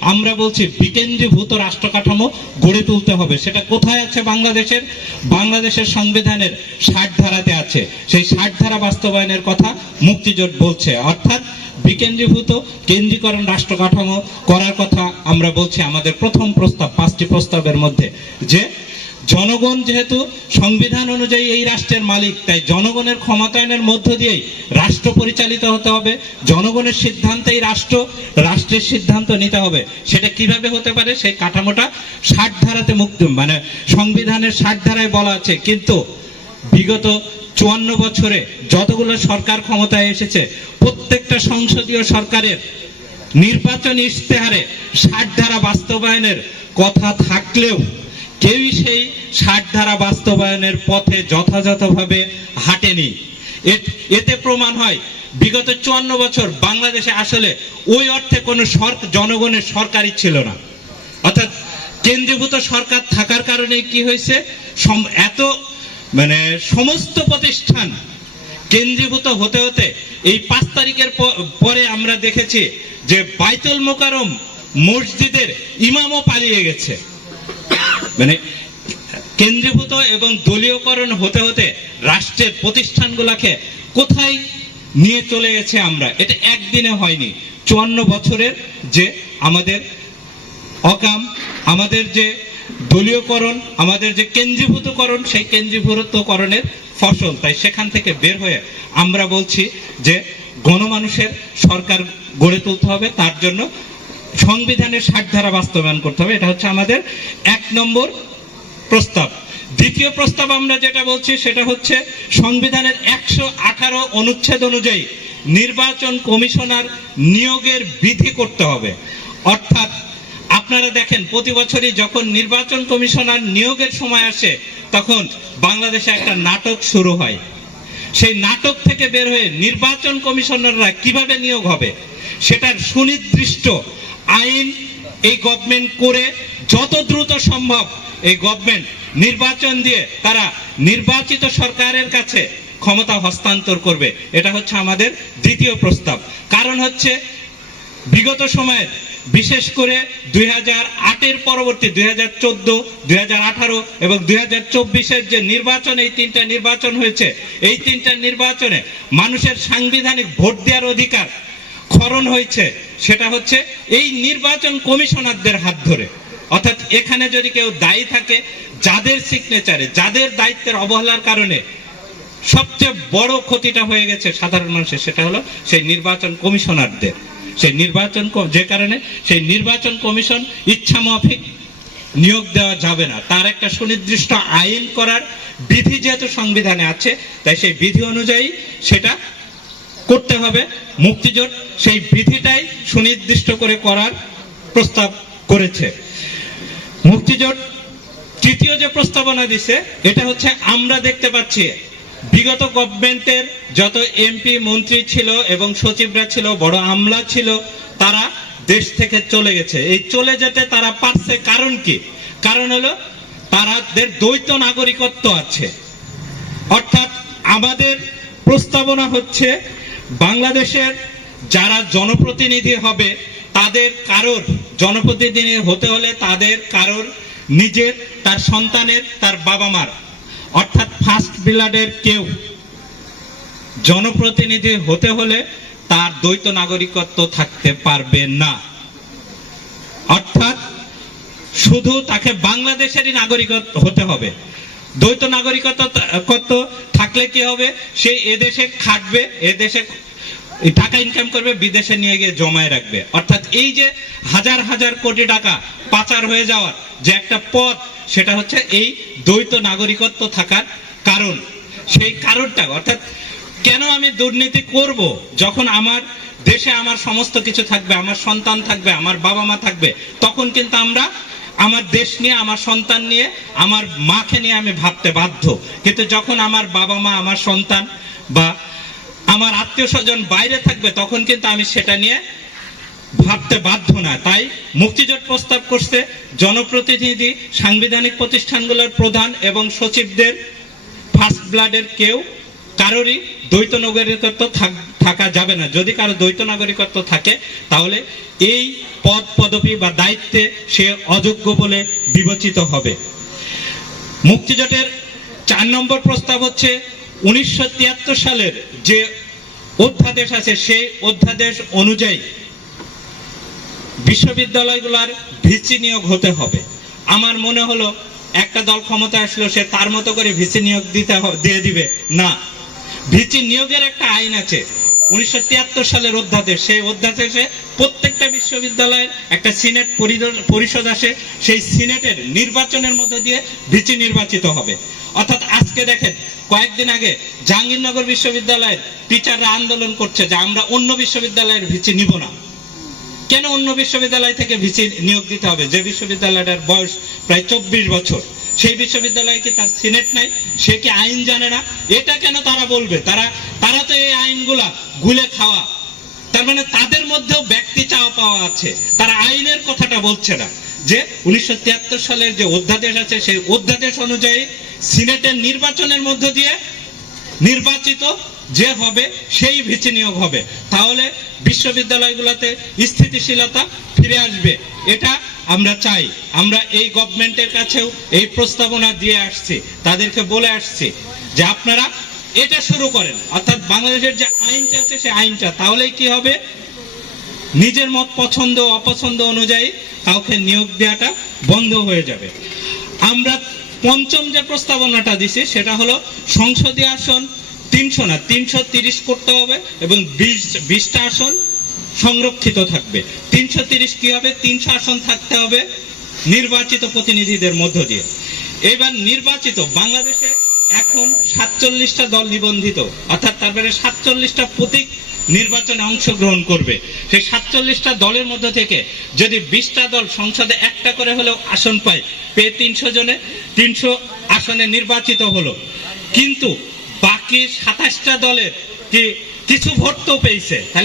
আমরা বলছি বিকেন্দ্রীভূত রাষ্ট্র কাঠামো গড়ে তুলতে হবে। সেটা কোথায় আছে বাংলাদেশের? বাংলাদেশের সংবিধানের ষাট ধারাতে আছে। সেই ষাট ধারা বাস্তবায়নের কথা মুক্তিজোট বলছে। অর্থাৎ বিকেন্দ্রীভূত, কেন্দ্রীকরণ রাষ্ট্র কাঠামো করার কথা আমরা বলছি। আমাদের প্রথম প্রস্তাব, পাঁচটি প্রস্তাবের মধ্যে যে জনগণ যেহেতু সংবিধান অনুযায়ী এই রাষ্ট্রের মালিক, তাই জনগণের ক্ষমতায়নের মধ্য দিয়েই রাষ্ট্র পরিচালিত হতে হবে। জনগণের সিদ্ধান্তেই রাষ্ট্র, রাষ্ট্রের সিদ্ধান্ত নিতে হবে। সেটা কীভাবে হতে পারে? সেই কাঠামোটা ষাট ধারাতে মুক্ত মানে সংবিধানের ষাট ধারায় বলা আছে। কিন্তু বিগত চুয়ান্ন বছরে যতগুলো সরকার ক্ষমতায় এসেছে, প্রত্যেকটা সংসদীয় সরকারের নির্বাচনী ইশতেহারে ষাট ধারা বাস্তবায়নের কথা থাকলেও কেউই সেই ষাট ধারা বাস্তবায়নের পথে যথাযথভাবে হাঁটেনি। এতে প্রমাণ হয়, বিগত চুয়ান্ন বছর বাংলাদেশে আসলে ওই অর্থে কোনো জনগণের সরকারই ছিল না। অর্থাৎ কেন্দ্রীভূত সরকার থাকার কারণে কি হয়েছে? এত মানে সমস্ত প্রতিষ্ঠান কেন্দ্রীভূত হতে হতে এই পাঁচ তারিখের পরে আমরা দেখেছি যে বাইতুল মোকারম মসজিদের ইমামও পালিয়ে গেছে। মানে কেন্দ্রীভূত এবং দলীয়করণ হতে হতে রাষ্ট্রের প্রতিষ্ঠানগুলোকে কোথায় নিয়ে চলে গেছে আমরা? এটা একদিনে হয়নি। চুয়ান্ন বছরের যে আমাদের অকাম, আমাদের যে দলীয়করণ, আমাদের যে কেন্দ্রীভূতকরণ, সেই কেন্দ্রীভূতকরণের ফসল, তাই সেখান থেকে বের হয়ে আমরা বলছি যে গণমানুষের সরকার গড়ে তুলতে হবে। তার জন্য সংবিধানের ষাট ধারা বাস্তবায়ন করতে হবে, এটা হচ্ছে আমাদের এক নম্বর প্রস্তাব। দ্বিতীয় প্রস্তাব আমরা যেটা বলছি, সেটা হচ্ছে সংবিধানের একশো আঠারো অনুচ্ছেদ অনুযায়ী নির্বাচন কমিশনার নিয়োগের বিধি করতে হবে। অর্থাৎ আপনারা দেখেন, প্রতি বছরই যখন নির্বাচন কমিশনার নিয়োগের সময় আসে, তখন বাংলাদেশে একটা নাটক শুরু হয়। সেই নাটক থেকে বের হয়ে নির্বাচন কমিশনাররা কীভাবে নিয়োগ হবে, সেটার সুনির্দিষ্ট আইন এই গভর্নমেন্ট করে যত দ্রুত সম্ভব এই গভর্নমেন্ট নির্বাচন দিয়ে তারা নির্বাচিত সরকারের কাছে ক্ষমতা হস্তান্তর করবে। এটা হচ্ছে আমাদের দ্বিতীয় প্রস্তাব। কারণ হচ্ছে বিগত সময়ে বিশেষ করে দুই হাজার আটের পরবর্তী, দুই হাজার চোদ্দ, দুই হাজার আঠারো এবং দুই হাজার চব্বিশের যে নির্বাচন, এই তিনটা নির্বাচন হয়েছে। এই তিনটা নির্বাচনে মানুষের সাংবিধানিক ভোট দেওয়ার অধিকার খরণ হয়েছে, সেটা হচ্ছে এই নির্বাচন কমিশনারদের হাত ধরে। অর্থাৎ এখানে যদি কেউ দায়ী থাকে, যাদের সিগনেচারে যাদের দায়িত্বের অবহেলার কারণে সবচেয়ে বড় ক্ষতিটা হয়ে গেছে সাধারণ মানুষের, সেটা হলো সেই নির্বাচন কমিশনারদের। সেই নির্বাচন যে কারণে সেই নির্বাচন কমিশন ইচ্ছা মাফিক নিয়োগ দেওয়া যাবে না। তার একটা সুনির্দিষ্ট আইন করার বিধি যেহেতু সংবিধানে আছে, তাই সেই বিধি অনুযায়ী সেটা করতে হবে। মুক্তিজোট সেই বিধিটাই সুনির্দিষ্ট করে করার প্রস্তাব করেছে। মুক্তিজোট তৃতীয় যে প্রস্তাবনা দিছে, এটা হচ্ছে আমরা দেখতে পাচ্ছি, বিগত গভর্নমেন্টের যত এমপি, মন্ত্রী ছিল এবং সচিবরা ছিল, বড় আমলা ছিল, তারা দেশ থেকে চলে গেছে। এই চলে যেতে তারা পারছে কারণ কি? কারণ হলো তারাদের দ্বৈত নাগরিকত্ব আছে। অর্থাৎ আমাদের প্রস্তাবনা হচ্ছে বাংলাদেশের যারা জনপ্রতিনিধি হবে, তাদের কারোর জনপ্রতিনিধি হতে হলে তাদের কারোর নিজের, তার সন্তানের, তার বাবা মার অর্থাৎ ফার্স্ট ব্লাডের কেউ জনপ্রতিনিধি হতে হলে তার দ্বৈত নাগরিকত্ব থাকতে পারবে না। অর্থাৎ শুধু তাকে বাংলাদেশেরই নাগরিকত্ব হতে হবে দ্বৈত নাগরিকত্ব কত থাকলে কি হবে? সে এদেশে খাটবে এদেশে টাকা ইনকাম করবে, বিদেশে নিয়ে গিয়ে জমায় রাখবে। অর্থাৎ এই যে হাজার হাজার কোটি টাকা পাচার হয়ে যাওয়ার যে একটা পথ, সেটা হচ্ছে এই দ্বৈত নাগরিকত্ব থাকার কারণ। সেই কারণটা, অর্থাৎ কেন আমি দুর্নীতি করব? যখন আমার দেশে আমার সমস্ত কিছু থাকবে, আমার সন্তান থাকবে, আমার বাবা মা থাকবে, তখন কিন্তু আমরা আমার দেশ নিয়ে, আমার সন্তান নিয়ে, আমার মাকে নিয়ে আমি ভাবতে বাধ্য। কিন্তু যখন আমার বাবা মা, আমার সন্তান বা আমার আত্মীয় স্বজন বাইরে থাকবে, তখন কিন্তু আমি সেটা নিয়ে ভাবতে বাধ্য না। তাই মুক্তিজোট প্রস্তাব করছে জনপ্রতিনিধি সাংবিধানিক প্রতিষ্ঠানগুলোর প্রধান এবং সচিবদের ফার্স্ট ব্লাডের কেউ, কারোরই দ্বৈত নাগরিকত্ব থাক- থাকা যাবে না। যদি কারও দ্বৈত নাগরিকত্ব থাকে, তাহলে এই পদ, পদবি বা দায়িত্বে সে অযোগ্য বলে বিবেচিত হবে। মুক্তিজোটের চার নম্বর প্রস্তাব হচ্ছে, উনিশশো সালের যে অধ্যাদেশ আছে, সেই অধ্যাদেশ অনুযায়ী বিশ্ববিদ্যালয়গুলোর ভিসি নিয়োগ হতে হবে। আমার মনে হলো, একটা দল ক্ষমতা আসলো সে তার মতো করে ভিসি নিয়োগ দিতে দিয়ে দিবে। না। ভিসি নিয়োগের একটা আইন আছে উনিশশো সালের অধ্যাদেশ, সেই অধ্যাদেশে প্রত্যেকটা বিশ্ববিদ্যালয়ের একটা সিনেট পরিষদ আসে, সেই সিনেটের নির্বাচনের দিয়ে ভিসি নির্বাচিত হবে। অর্থাৎ আজকে দেখেন, কয়েকদিন আগে জাহাঙ্গীরনগর বিশ্ববিদ্যালয়ের টিচাররা আন্দোলন করছে যে আমরা অন্য বিশ্ববিদ্যালয়ের ভিচি নিব না। কেন অন্য বিশ্ববিদ্যালয় থেকে ভিসি নিয়োগ দিতে হবে? যে বিশ্ববিদ্যালয়টার বয়স প্রায় চব্বিশ বছর। সেই বিশ্ববিদ্যালয়ে কি তার সিনেট নাই? সে কি আইন জানে না? এটা কেন তারা বলবে? তারা তারা তো এই আইনগুলা গুলে খাওয়া। তার মানে তাদের মধ্যেও ব্যক্তি চাওয়া পাওয়া আছে। তারা আইনের কথাটা বলছে না। যে উনিশশো সালের যে অধ্যাদেশ আছে, সেই অধ্যাদেশ অনুযায়ী সিনেটের নির্বাচনের মধ্য দিয়ে নির্বাচিত যে হবে, সেই ভিচি নিয়োগ হবে। তাহলে বিশ্ববিদ্যালয়গুলোতে স্থিতিশীলতা ফিরে আসবে। এটা আমরা চাই, আমরা এই গভর্নমেন্টের কাছেও এই প্রস্তাবনা দিয়ে আসছি, তাদেরকে বলে আসছি যে আপনারা এটা শুরু করেন। অর্থাৎ বাংলাদেশের যে আইনটা আছে, সেই আইনটা, তাহলেই কি হবে? নিজের মত পছন্দ, অপছন্দ অনুযায়ী কাউকে নিয়োগ দেওয়াটা বন্ধ হয়ে যাবে। আমরা পঞ্চম যে প্রস্তাবনাটা দিছি, সেটা হলো সংসদীয় আসন তিনশো না, তিনশো তিরিশ করতে হবে এবং বিশ, বিশটা আসন সংরক্ষিত থাকবে। তিনশো তিরিশ কি হবে? তিনশো আসন থাকতে হবে নির্বাচিত প্রতিনিধিদের মধ্য দিয়ে। এবার নির্বাচিত বাংলাদেশে এখন সাতচল্লিশটা দল নিবন্ধিত, অর্থাৎ তারপরে সাতচল্লিশটা প্রতীক নির্বাচনে অংশগ্রহণ করবে। সেই সাতচল্লিশটা দলের মধ্য থেকে যদি বিশটা দল সংসদে একটা করে হলেও আসন পায়, পেয়ে তিনশো জনে, তিনশো আসনে নির্বাচিত হলো। কিন্তু বাকি সাতাশটা দলের কি কিছু ভোট তো পেয়েছে। তাহলে